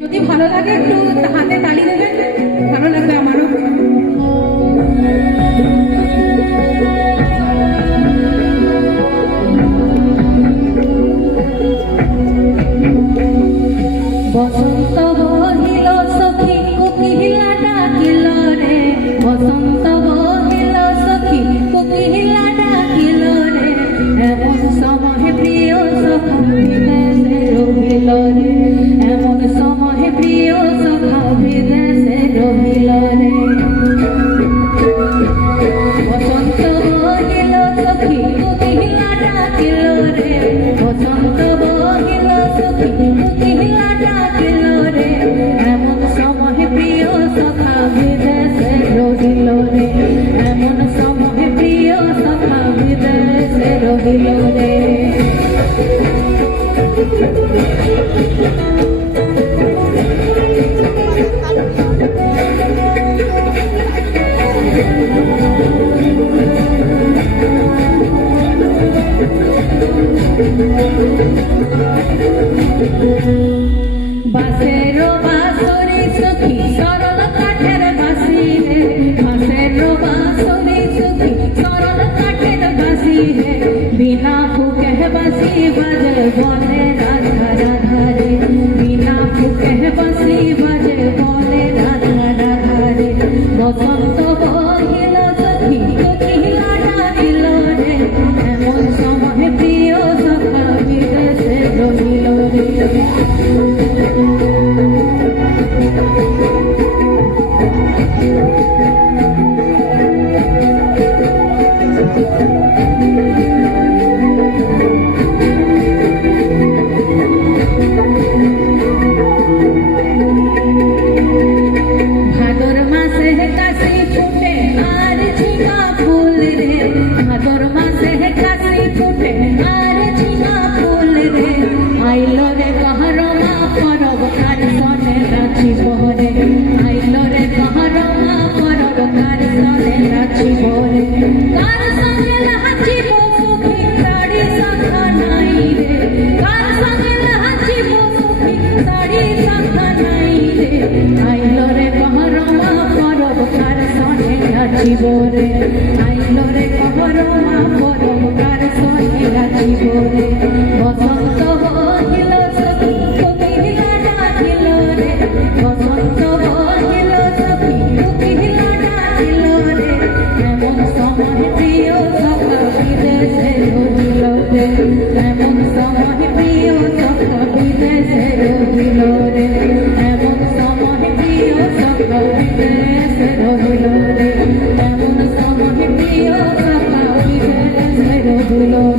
যদি ভালো লাগে একটু হাতে তালি দেবেন, ভালো লাগবে আমারও। বসন্ত বহিল সখী কোকিলা ডাকিল রে, বসন্ত বহিল সখী কোকিলা ডাকিল রে, এমন সময় প্রিয় সখা বিদেশে রহিল রে, এমন সময় প্রিয় সখা বিদেশে রহিল রে। বসন্ত বহিল সখী কোকিলা ডাকিল রে, বসন্ত বহিল সখী কোকিলা ডাকিল রে, এমন সময় প্রিয় সখা বিদেশে রহিল রে, এমন সময় প্রিয় সখা বিদেশে রহিল রে। বাঁশেরও বাঁশরি সখী সরল কাঠের বাঁশি রে, বাঁশেরও বাঁশরি সখী সরল কাঠের বাঁশি রে, বিনা ফুকে বাঁশি বাজে বলে রাধা রাধা রে, বিনা ফুকে বাঁশি বাজে বলে রাধা রাধা রে। বসন্ত বহিল সখী কোকিলা ডাকিল রে, এমন সময় প্রিয় সখা বিদেশে রহিল রে। ভাদর মাসে কাশি ফুটে আর ঝিঙা ফুল রে, ভাদর মাসে কাশি ফুটে আর ঝিঙা ফুল রে, আইল রে কাহার মা পরব কার সনে নাচিব রে, আইল রে কাহার মা পরব কার সনে নাচিব রে, কার সঙ্গে নাচিব সুখী শাড়ি শাখা নাই রে, কার সঙ্গে নাচিব সুখী শাড়ি শাখা নাই রে, আইল রে কাহার মা পরব কার সনে নাচিব রে, আইল রে কাহার মা পরব কার সনে নাচিব রে। বসন্ত বহিল সখী কোকিলা ডাকিল রে, বসন্ত বহিল সখী কোকিলা ডাকিল রে, এমন সময় প্রিয় সখা বিদেশে রহিল রে, এমন সময় প্রিয় সখা বিদেশে রহিল রে, এমন সময় প্রিয় সখা বিদেশে রহিল রে, এমন সময় প্রিয় সখা বিদেশে রহিল।